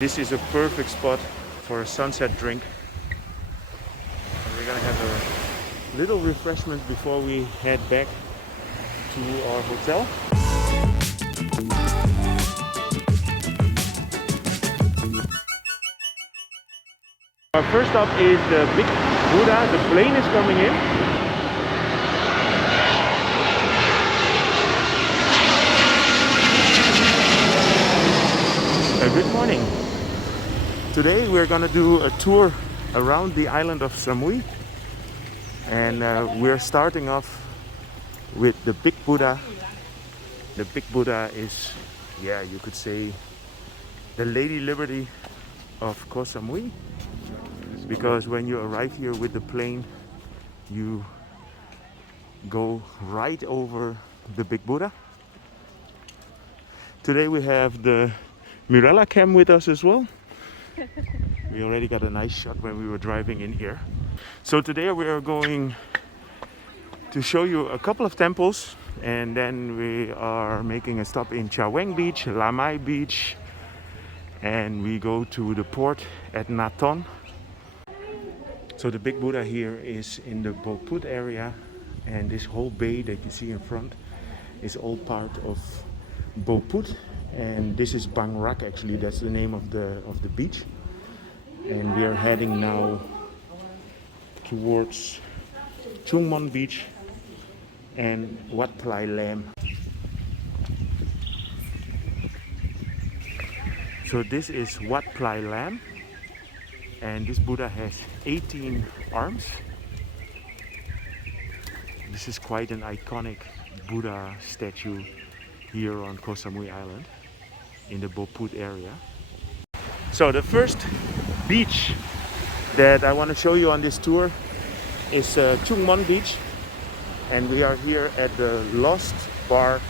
This is a perfect spot for a sunset drink. And we're gonna have a little refreshment before we head back to our hotel. Our first stop is the Big Buddha. The plane is coming in. Good morning. Today we're gonna do a tour around the island of Samui, and we're starting off with the Big Buddha. The Big Buddha is, yeah, you could say the Lady Liberty of Koh Samui, because when you arrive here with the plane, you go right over the Big Buddha. Today we have the Mirella cam with us as well. We already got a nice shot when we were driving in here. So today we are going to show you a couple of temples, and then we are making a stop in Chaweng Beach, Lamai Beach, and we go to the port at Nathon. So the Big Buddha here is in the Boput area, and this whole bay that you see in front is all part of Boput. And this is Bang Rak, actually, that's the name of the beach. And we are heading now towards Choeng Mon Beach and Wat Plai Laem. So this is Wat Plai Laem, and this Buddha has 18 arms. This is quite an iconic Buddha statue here on Koh Samui Island in the Boput area. So the first beach that I want to show you on this tour is Choeng Mon Beach, and we are here at the Lost Bar,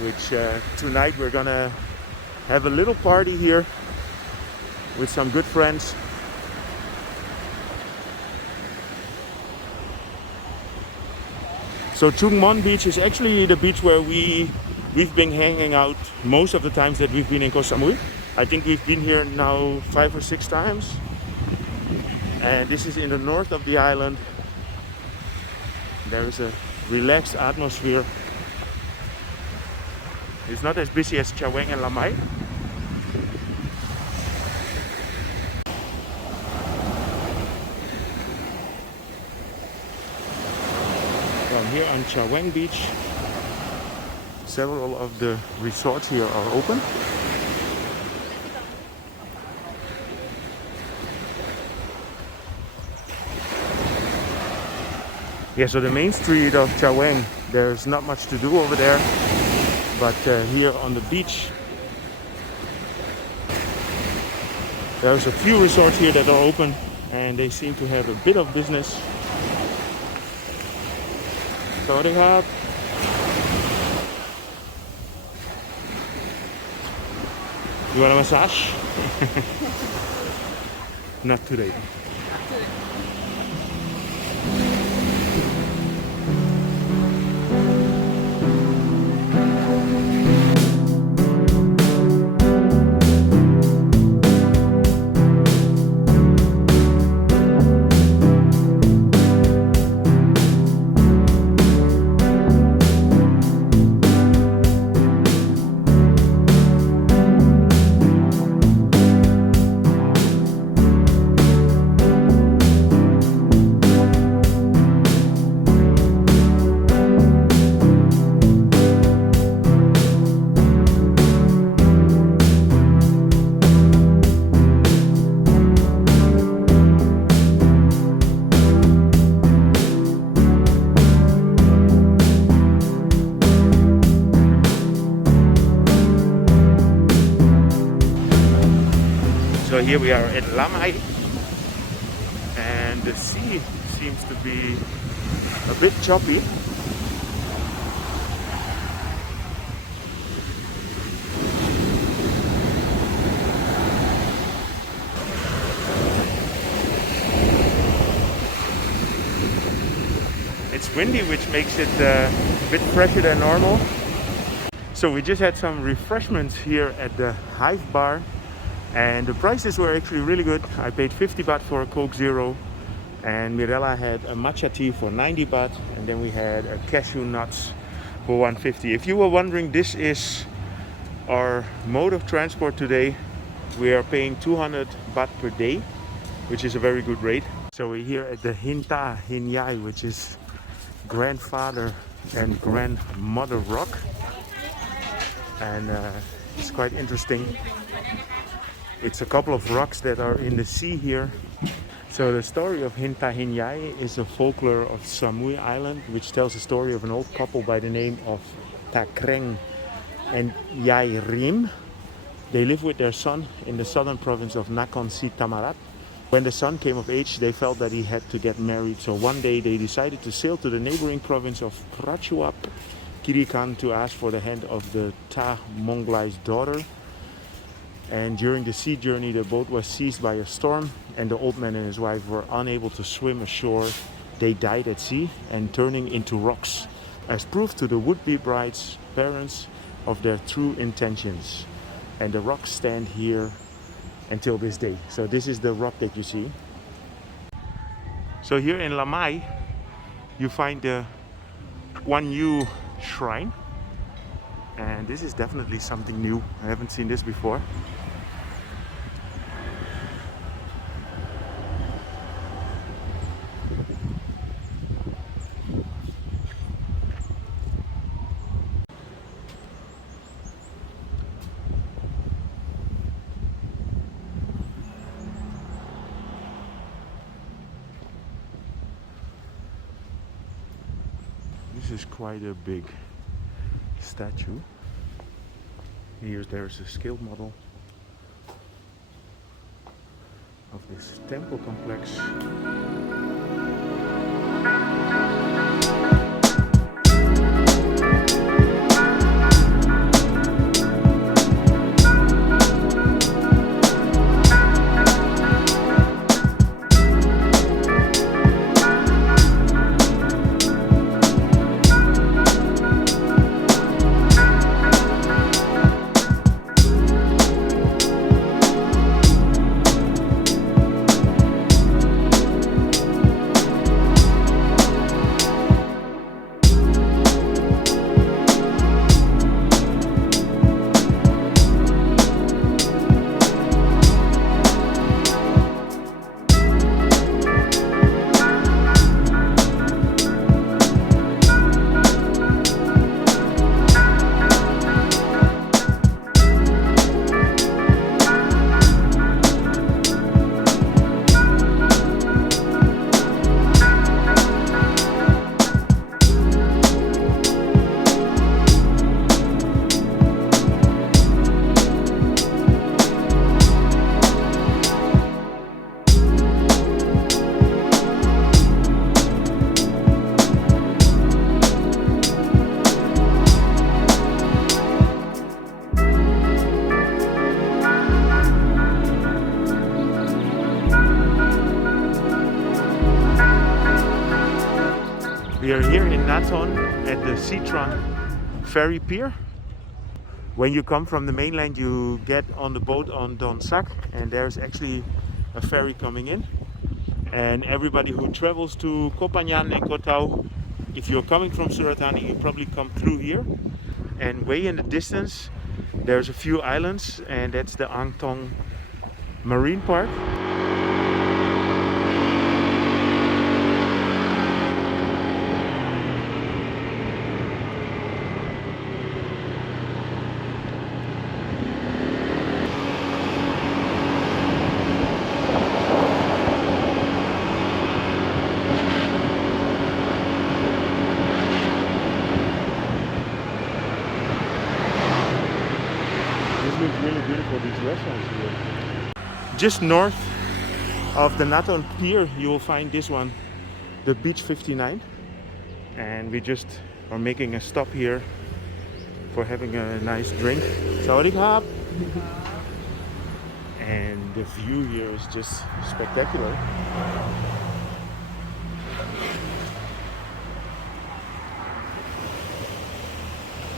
which tonight we're gonna have a little party here with some good friends. So Choeng Mon Beach is actually the beach where we've been hanging out most of the times that we've been in Koh Samui. I think we've been here now 5 or 6 times. And this is in the north of the island. There is a relaxed atmosphere. It's not as busy as Chaweng and Lamai. Well, here on Chaweng Beach, several of the resorts here are open. Yeah, so the main street of Chaweng, there's not much to do over there, but here on the beach there's a few resorts here that are open, and they seem to have a bit of business. Starting up. You want a massage? Not today. So here we are at Lamai, and the sea seems to be a bit choppy. It's windy, which makes it a bit fresher than normal. So we just had some refreshments here at the Hive Bar. And the prices were actually really good. I paid 50 baht for a Coke Zero, and Mirella had a matcha tea for 90 baht, and then we had a cashew nuts for 150. If you were wondering, this is our mode of transport today. We are paying 200 baht per day, which is a very good rate. So we're here at the Hinta Hinyai, which is grandfather and grandmother rock, and it's quite interesting. It's a couple of rocks that are in the sea here. So the story of Hinta Hinyai is a folklore of Samui Island, which tells the story of an old couple by the name of Takreng and Yai Rim. They live with their son in the southern province of Nakhon Si Thammarat. When the son came of age, they felt that he had to get married. So one day they decided to sail to the neighboring province of Prachuap Kirikan to ask for the hand of the Ta Monglai's daughter. And during the sea journey, the boat was seized by a storm, and the old man and his wife were unable to swim ashore. They died at sea and turning into rocks, as proof to the would-be bride's parents of their true intentions. And the rocks stand here until this day. So this is the rock that you see. So here in Lamai, you find the Guan Yu Shrine. And this is definitely something new. I haven't seen this before. This is quite a big statue. Here there's a scale model of this temple complex. We are here in Nathon at the Citron ferry pier. When you come from the mainland, you get on the boat on Don Sak, and there's actually a ferry coming in. And everybody who travels to Koh Phangan and Koh Tao, if you're coming from Suratani, you probably come through here. And way in the distance, there's a few islands, and that's the Ang Thong Marine Park. Looks really beautiful, these restaurants here. Just north of the Nathon Pier, you will find this one, the Beach 59. And we just are making a stop here for having a nice drink. Sawadee krap! And the view here is just spectacular.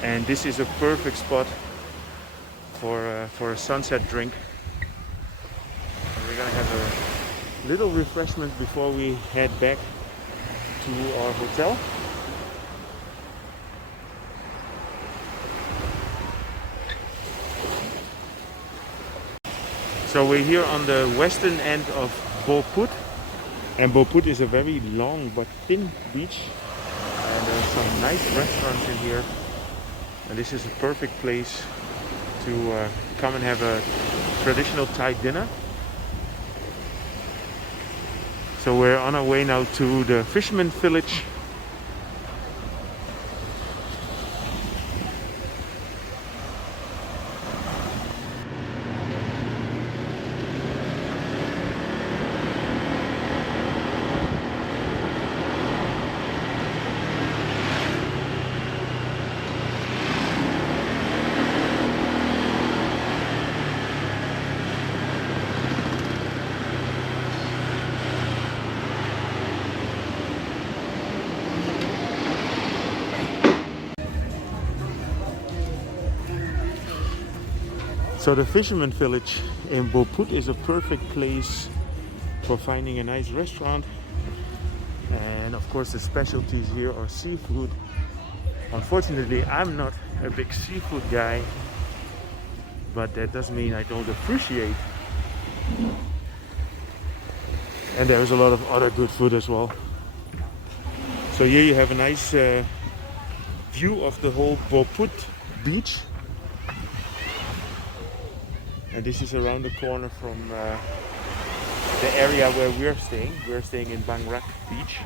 And this is a perfect spot for a sunset drink. we're gonna have a little refreshment before we head back to our hotel. So we're here on the western end of Bo Put, and Bo Put is a very long but thin beach, and there's some nice restaurants in here, and this is a perfect place to come and have a traditional Thai dinner. So we're on our way now to the Fisherman village. So the Fisherman village in Bo Put is a perfect place for finding a nice restaurant, and of course the specialties here are seafood. Unfortunately, I'm not a big seafood guy, but that doesn't mean I don't appreciate. And there's a lot of other good food as well. So here you have a nice view of the whole Bo Put beach. And this is around the corner from the area where we're staying. We're staying in Bang Rak Beach.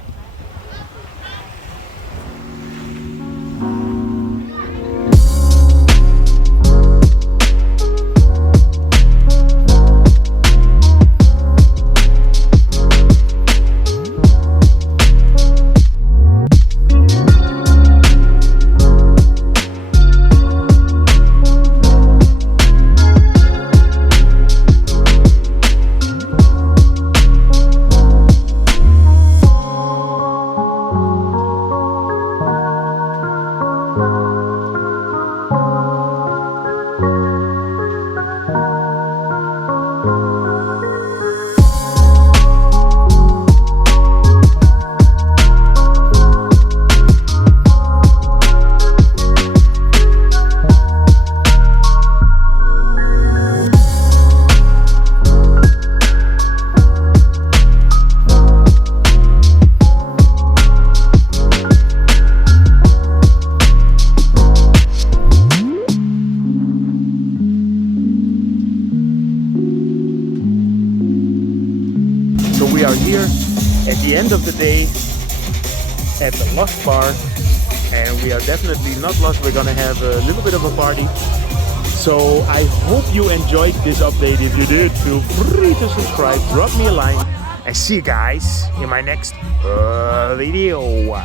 We are here at the end of the day at the Lost Bar, and we are definitely not lost. We're gonna have a little bit of a party. So I hope you enjoyed this update. If you did, feel free to subscribe, drop me a line, and see you guys in my next video.